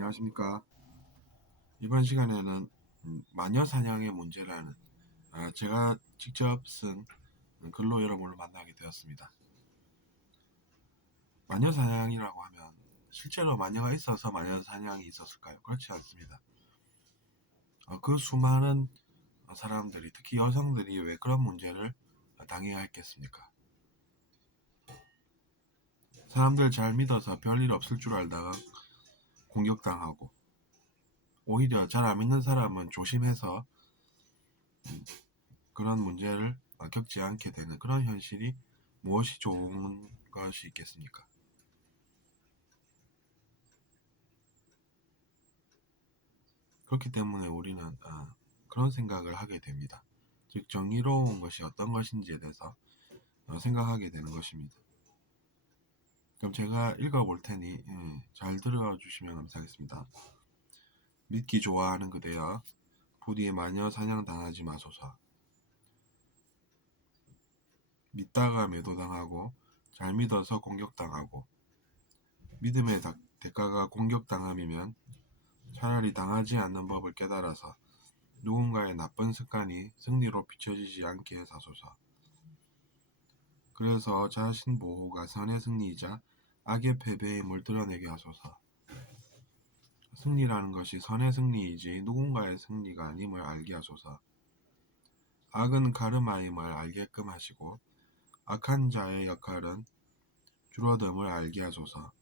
안녕하십니까. 이번 시간에는 마녀 사냥의 문제라는 제가 직접 쓴 글로 여러분을 만나게 되었습니다. 마녀 사냥이라고 하면 실제로 마녀가 있어서 마녀 사냥이 있었을까요? 그렇지 않습니다. 그 수많은 사람들이, 특히 여성들이 왜 그런 문제를 당해야 했겠습니까? 사람들 잘 믿어서 별일 없을 줄 알다가 공격당하고, 오히려 잘 안 믿는 사람은 조심해서 그런 문제를 겪지 않게 되는 그런 현실이 무엇이 좋은 것이 있겠습니까? 그렇기 때문에 우리는 그런 생각을 하게 됩니다. 즉 정의로운 것이 어떤 것인지에 대해서 생각하게 되는 것입니다. 그럼 제가 읽어볼 테니 잘 들어주시면 감사하겠습니다. 믿기 좋아하는 그대여, 부디 마녀 사냥 당하지 마소서. 믿다가 매도당하고 잘 믿어서 공격당하고, 믿음의 대가가 공격당함이면 차라리 당하지 않는 법을 깨달아서 누군가의 나쁜 습관이 승리로 비춰지지 않게 사소서. 그래서 자신 보호가 선의 승리이자 악의 패배임을 드러내게 하소서. 승리라는 것이 선의 승리이지 누군가의 승리가 아님을 알게 하소서. 악은 가르마임을 알게끔 하시고 악한 자의 역할은 줄어듦을 알게 하소서.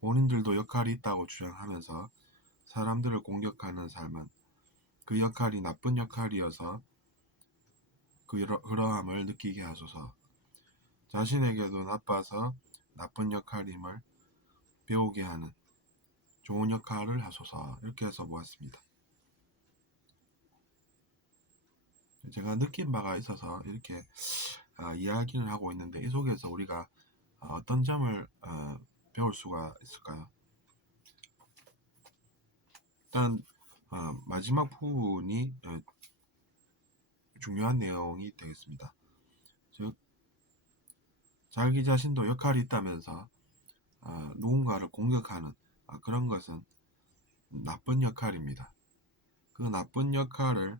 본인들도 역할이 있다고 주장하면서 사람들을 공격하는 삶은 그 역할이 나쁜 역할이어서 그러함을 느끼게 하소서. 자신에게도 나빠서 나쁜 역할임을 배우게 하는 좋은 역할을 하소서. 이렇게 해서 모았습니다. 제가 느낀 바가 있어서 이렇게 이야기를 하고 있는데, 이 속에서 우리가 어떤 점을 배울 수가 있을까요? 일단 마지막 부분이 중요한 내용이 되겠습니다. 즉 자기 자신도 역할이 있다면서 누군가를 공격하는 그런 것은 나쁜 역할입니다. 그 나쁜 역할을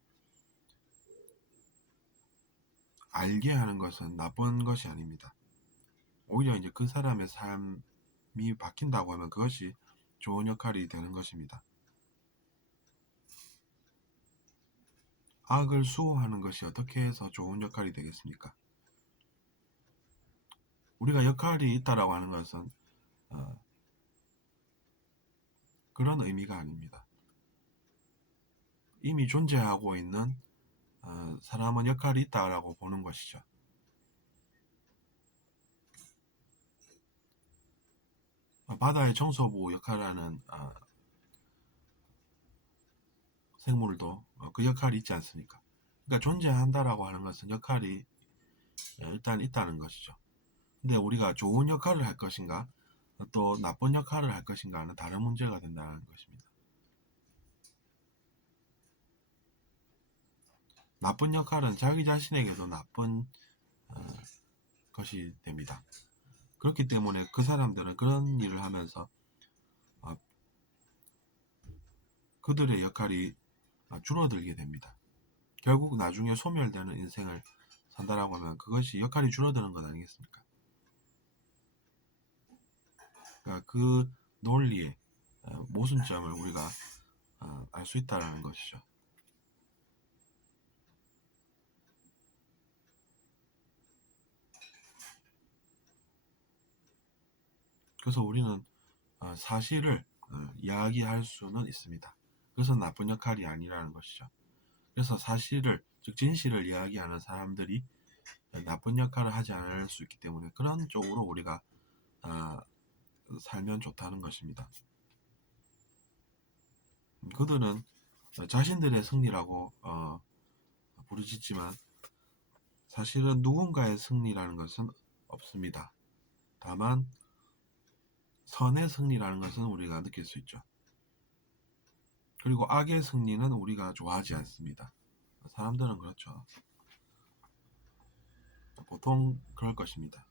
알게 하는 것은 나쁜 것이 아닙니다. 오히려 이제 그 사람의 삶이 바뀐다고 하면 그것이 좋은 역할이 되는 것입니다. 악을 수호하는 것이 어떻게 해서 좋은 역할이 되겠습니까? 우리가 역할이 있다라고 하는 것은 그런 의미가 아닙니다. 이미 존재하고 있는 사람은 역할이 있다라고 보는 것이죠. 바다의 청소부 역할하는 생물도 그 역할이 있지 않습니까? 그러니까 존재한다라고 하는 것은 역할이 일단 있다는 것이죠. 근데 우리가 좋은 역할을 할 것인가 또 나쁜 역할을 할 것인가는 다른 문제가 된다는 것입니다. 나쁜 역할은 자기 자신에게도 나쁜 것이 됩니다. 그렇기 때문에 그 사람들은 그런 일을 하면서 그들의 역할이 줄어들게 됩니다. 결국 나중에 소멸되는 인생을 산다라고 하면 그것이 역할이 줄어드는 것 아니겠습니까? 그러니까 그 논리의 모순점을 우리가 알 수 있다는 것이죠. 그래서 우리는 사실을 이야기할 수는 있습니다. 그것은 나쁜 역할이 아니라는 것이죠. 그래서 사실을, 즉 진실을 이야기하는 사람들이 나쁜 역할을 하지 않을 수 있기 때문에 그런 쪽으로 우리가 살면 좋다는 것입니다. 그들은 자신들의 승리라고 부르짖지만 사실은 누군가의 승리라는 것은 없습니다. 다만 선의 승리라는 것은 우리가 느낄 수 있죠. 그리고 악의 승리는 우리가 좋아하지 않습니다. 사람들은 그렇죠. 보통 그럴 것입니다.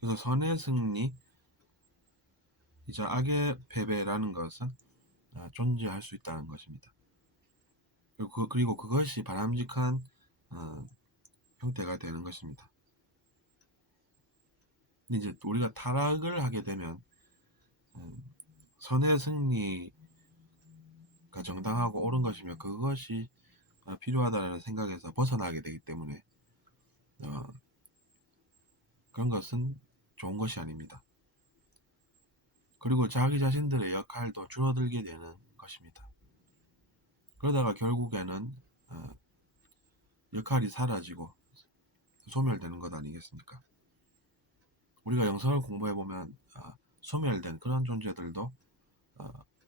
그래서 선의 승리, 이제 악의 패배라는 것은 존재할 수 있다는 것입니다. 그리고 그것이 바람직한 형태가 되는 것입니다. 근데 이제 우리가 타락을 하게 되면 선의 승리가 정당하고 옳은 것이며 그것이 필요하다는 생각에서 벗어나게 되기 때문에 그런 것은 좋은 것이 아닙니다. 그리고 자기 자신들의 역할도 줄어들게 되는 것입니다. 그러다가 결국에는 역할이 사라지고 소멸되는 것 아니겠습니까? 우리가 영성을 공부해보면 소멸된 그런 존재들도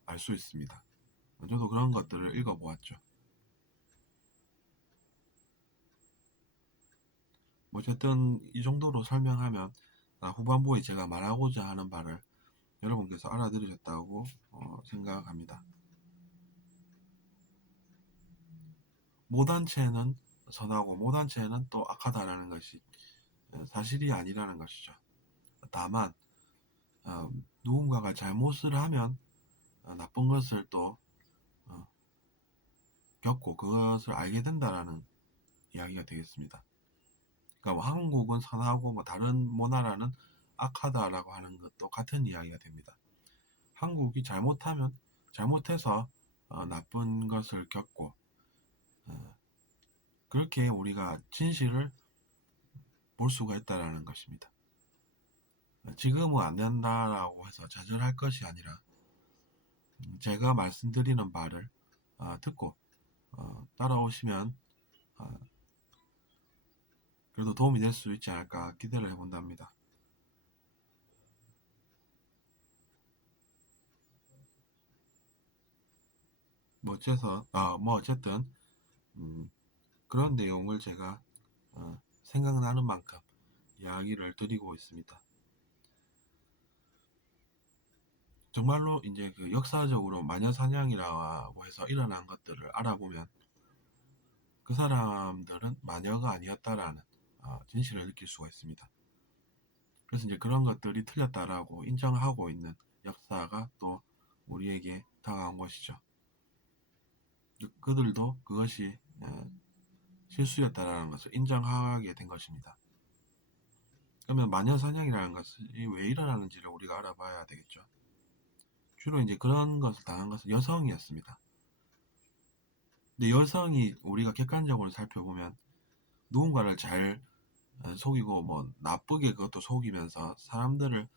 알 수 있습니다. 저도 그런 것들을 읽어보았죠. 어쨌든 이 정도로 설명하면 후반부에 제가 말하고자 하는 바를 여러분께서 알아들으셨다고 생각합니다. 모단체는 선하고 모단체는 또 악하다라는 것이 사실이 아니라는 것이죠. 다만 누군가가 잘못을 하면 나쁜 것을 또 겪고 그것을 알게 된다라는 이야기가 되겠습니다. 그러니까 한국은 선하고 다른 나라는 악하다라고 하는 것도 같은 이야기가 됩니다. 한국이 잘못해서 나쁜 것을 겪고 그렇게 우리가 진실을 볼 수가 있다라는 것입니다. 지금은 안 된다라고 해서 좌절할 것이 아니라 제가 말씀드리는 바를 듣고 따라오시면 그래도 도움이 될 수 있지 않을까 기대를 해본답니다. 어쨌든 그런 내용을 제가 생각나는 만큼 이야기를 드리고 있습니다. 정말로 이제 그 역사적으로 마녀사냥이라고 해서 일어난 것들을 알아보면 그 사람들은 마녀가 아니었다라는 진실을 느낄 수가 있습니다. 그래서 이제 그런 것들이 틀렸다라고 인정하고 있는 역사가 또 우리에게 다가온 것이죠. 그들도 그것이 실수였다라는 것을 인정하게 된 것입니다. 그러면 마녀사냥이라는 것이 왜 일어나는지를 우리가 알아봐야 되겠죠. 주로 이제 그런 것을 당한 것은 여성이었습니다. 근데 여성이 우리가 객관적으로 살펴보면 누군가를 잘 속이고 나쁘게 그것도 속이면서 사람들을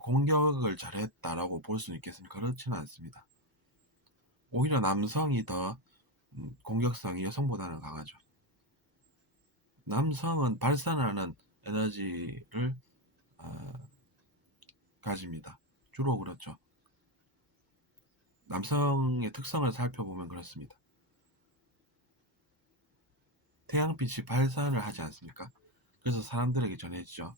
공격을 잘했다라고 볼 수는 있겠습니까? 그렇지는 않습니다. 오히려 남성이 더 공격성이 여성보다는 강하죠. 남성은 발산하는 에너지를 가집니다. 주로 그렇죠. 남성의 특성을 살펴보면 그렇습니다. 태양빛이 발산을 하지 않습니까? 그래서 사람들에게 전해지죠.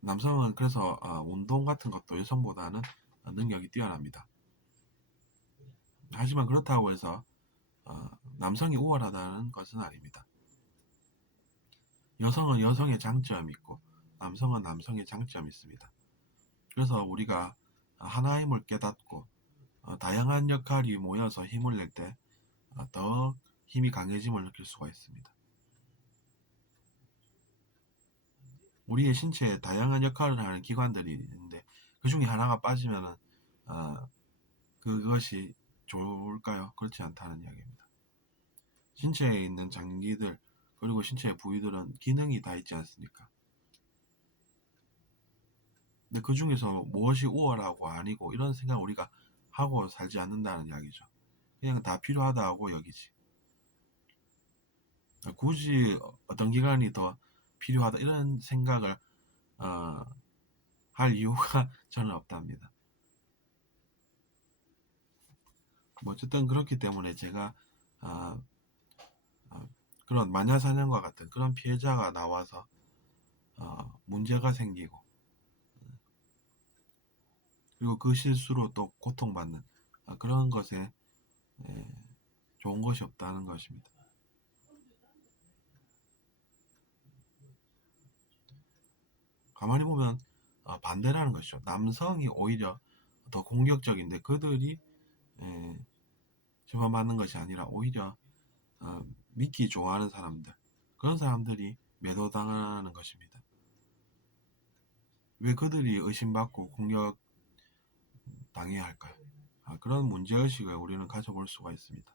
남성은 그래서 운동 같은 것도 여성보다는 능력이 뛰어납니다. 하지만 그렇다고 해서 남성이 우월하다는 것은 아닙니다. 여성은 여성의 장점이 있고 남성은 남성의 장점이 있습니다. 그래서 우리가 하나임을 깨닫고 다양한 역할이 모여서 힘을 낼 때 더 힘이 강해짐을 느낄 수가 있습니다. 우리의 신체에 다양한 역할을 하는 기관들이 있는데 그 중에 하나가 빠지면은 그것이 좋을까요? 그렇지 않다는 이야기입니다. 신체에 있는 장기들 그리고 신체의 부위들은 기능이 다 있지 않습니까? 근데 그 중에서 무엇이 우월하고 아니고 이런 생각 우리가 하고 살지 않는다는 이야기죠. 그냥 다 필요하다고 여기지. 굳이 어떤 기관이 더 필요하다 이런 생각을 할 이유가 저는 없답니다. 어쨌든 그렇기 때문에 제가 그런 마녀사냥과 같은 그런 피해자가 나와서 문제가 생기고 그리고 그 실수로 또 고통받는 그런 것에 좋은 것이 없다는 것입니다. 가만히 보면 반대라는 것이죠. 남성이 오히려 더 공격적인데 그들이 심판받는 것이 아니라 오히려 믿기 좋아하는 사람들, 그런 사람들이 매도당하는 것입니다. 왜 그들이 의심받고 공격당해야 할까요? 그런 문제의식을 우리는 가져볼 수가 있습니다.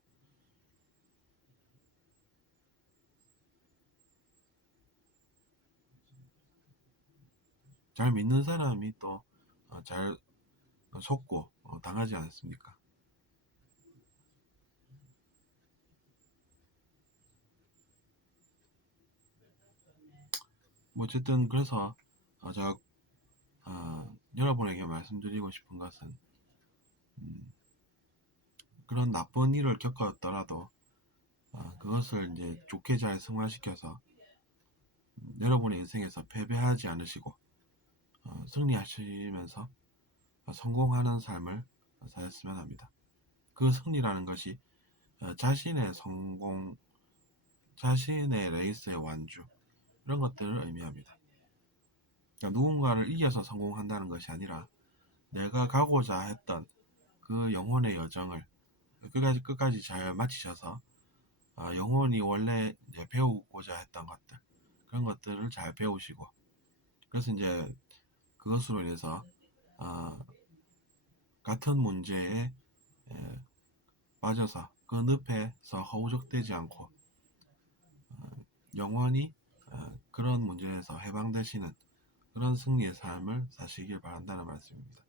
잘 믿는 사람이 또 잘 속고 당하지 않습니까? 뭐 어쨌든 그래서 제가 여러분에게 말씀드리고 싶은 것은 그런 나쁜 일을 겪었더라도 그것을 이제 좋게 잘 승화시켜서 여러분의 인생에서 패배하지 않으시고 승리하시면서 성공하는 삶을 사셨으면 합니다. 그 승리라는 것이 자신의 성공, 자신의 레이스의 완주, 이런 것들을 의미합니다. 그러니까 누군가를 이겨서 성공한다는 것이 아니라 내가 가고자 했던 그 영혼의 여정을 끝까지 잘 마치셔서 영혼이 원래 이제 배우고자 했던 것들, 그런 것들을 잘 배우시고, 그래서 이제 그것으로 인해서 같은 문제에 빠져서 그 늪에서 허우적대지 않고 영원히 그런 문제에서 해방되시는 그런 승리의 삶을 사시길 바란다는 말씀입니다.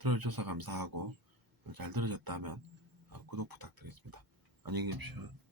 들어주셔서 감사하고 잘 들으셨다면 구독 부탁드리겠습니다. 안녕히 계십시오.